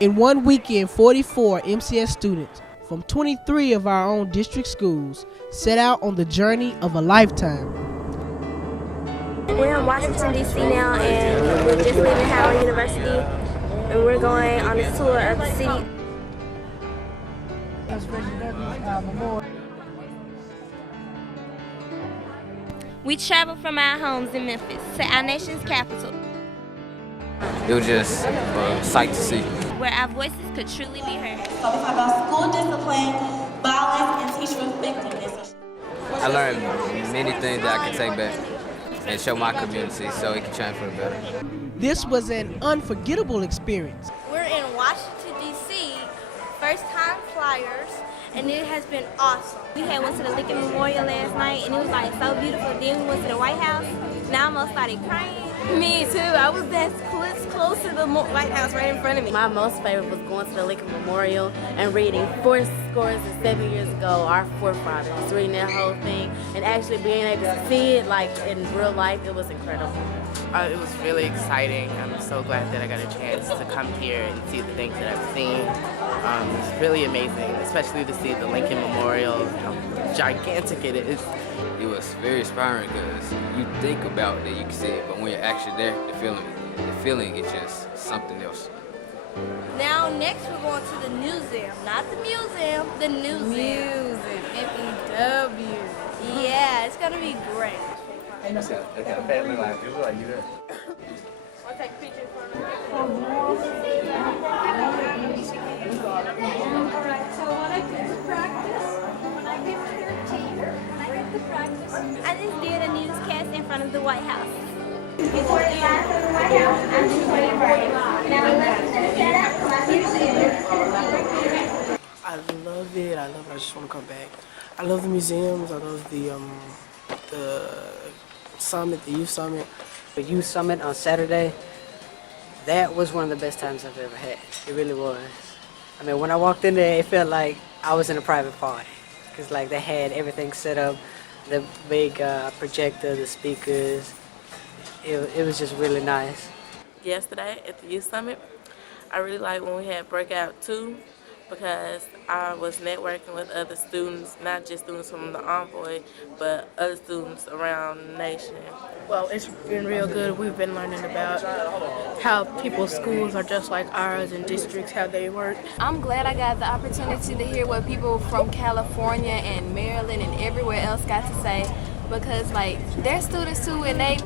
In one weekend, 44 MCS students from 23 of our own district schools set out on the journey of a lifetime. We're in Washington D.C. now, and we're just leaving Howard University, and we're going on a tour of the city. We traveled from our homes in Memphis to our nation's capital, It was just a sight to see. where our voices could truly be heard. So we talk about school discipline, violence, and teacher effectiveness. I learned many things that I can take back and show my community so it can change for the better. This was an unforgettable experience. We're in Washington, D.C., first time flyers, and it has been awesome. We went to the Lincoln Memorial last night, and it was like so beautiful. Then we went to the White House, and I almost started crying. Me too. I was that close to the White House right in front of me. My most favorite was going to the Lincoln Memorial and reading 407 years ago, our forefathers, reading that whole thing and actually being able to see it like in real life. It was incredible. It was really exciting. I'm so glad that I got a chance to come here and see the things that I've seen. It's really amazing, especially to see the Lincoln Memorial, how gigantic it is. It was very inspiring because you think about that you can see it, but when you're actually there, the feeling is just something else. Now next we're going to the museum, not the museum, the museum. M-E-W. Yeah, it's gonna be great. That's got a family life. You look like you there. I'll take a picture in front of Alright, so when I get to practice, when I get 13, when I get to practice. I just did a newscast in front of the White House. Before the last of the White House, I'm just waiting for it. Now 11% set up, class I love it. I just want to come back. I love the museums. I love the summit, the youth summit. The youth summit on Saturday, that was one of the best times I've ever had. It really was. I mean, when I walked in there, it felt like I was in a private party. Because like they had everything set up, the big projector, the speakers. It was just really nice. Yesterday at the Youth Summit, I really liked when we had Breakout 2 because I was networking with other students, not just students from the Envoy, but other students around the nation. Well, it's been real good. We've been learning about how people's schools are just like ours and districts, how they work. I'm glad I got the opportunity to hear what people from California and Maryland and everywhere else got to say, because like they're students too, and they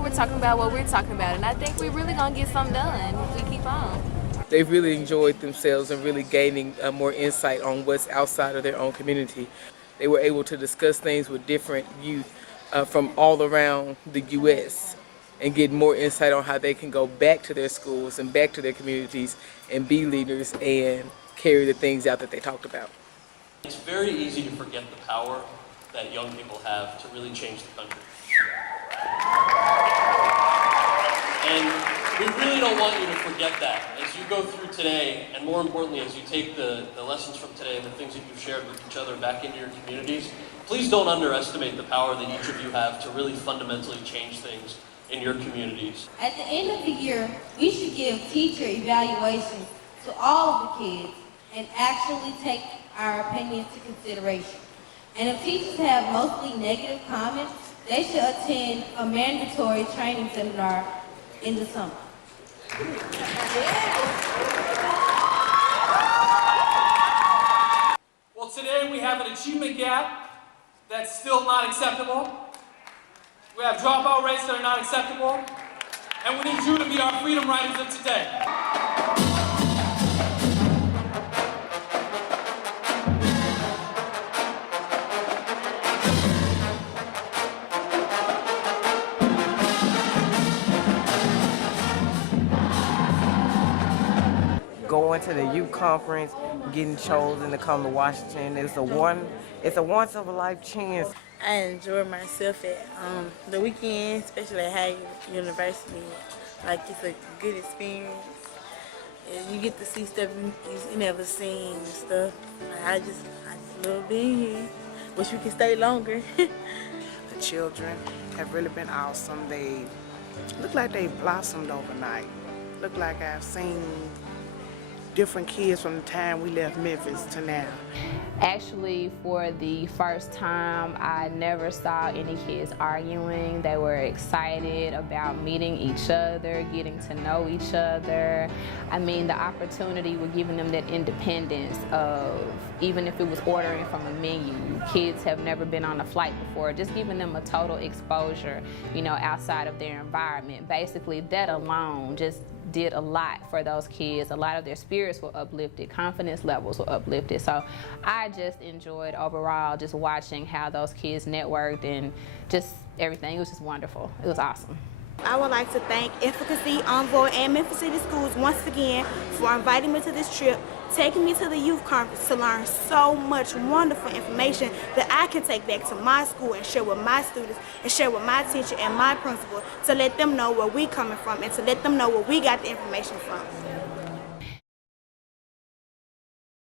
were talking about what we're talking about, and I think we're really gonna get something done if we keep on. They've really enjoyed themselves and really gaining more insight on what's outside of their own community. They were able to discuss things with different youth from all around the U.S. and get more insight on how they can go back to their schools and back to their communities and be leaders and carry the things out that they talked about. It's very easy to forget the power that young people have to really change the country. And we really don't want you to forget that as you go through today, and more importantly, as you take the lessons from today and the things that you've shared with each other back into your communities. Please don't underestimate the power that each of you have to really fundamentally change things in your communities. At the end of the year, we should give teacher evaluations to all of the kids and actually take our opinions into consideration. And if teachers have mostly negative comments, they should attend a mandatory training seminar in the summer. Well, today we have an achievement gap that's still not acceptable. We have dropout rates that are not acceptable. And we need you to be our freedom riders of today. Going to the youth conference, getting chosen to come to Washington, it's a once of a life chance. I enjoyed myself at the weekend, especially at Howard University. Like, it's a good experience. And you get to see stuff you never seen and stuff. I just love being here. Wish we could stay longer. The children have really been awesome. They look like they blossomed overnight. Look like I've seen different kids from the time we left Memphis to now. Actually, for the first time, I never saw any kids arguing. They were excited about meeting each other, getting to know each other. I mean, the opportunity, we're giving them that independence of, even if it was ordering from a menu. Kids have never been on a flight before, just giving them a total exposure, you know, outside of their environment. Basically, that alone just did a lot for those kids. A lot of their spirits were uplifted, confidence levels were uplifted. So I just enjoyed overall just watching how those kids networked and just everything. It was just wonderful. It was awesome. I would like to thank Student Envoys and Memphis City Schools once again for inviting me to this trip, taking me to the youth conference to learn so much wonderful information that I can take back to my school and share with my students and share with my teacher and my principal to let them know where we're coming from and to let them know where we got the information from.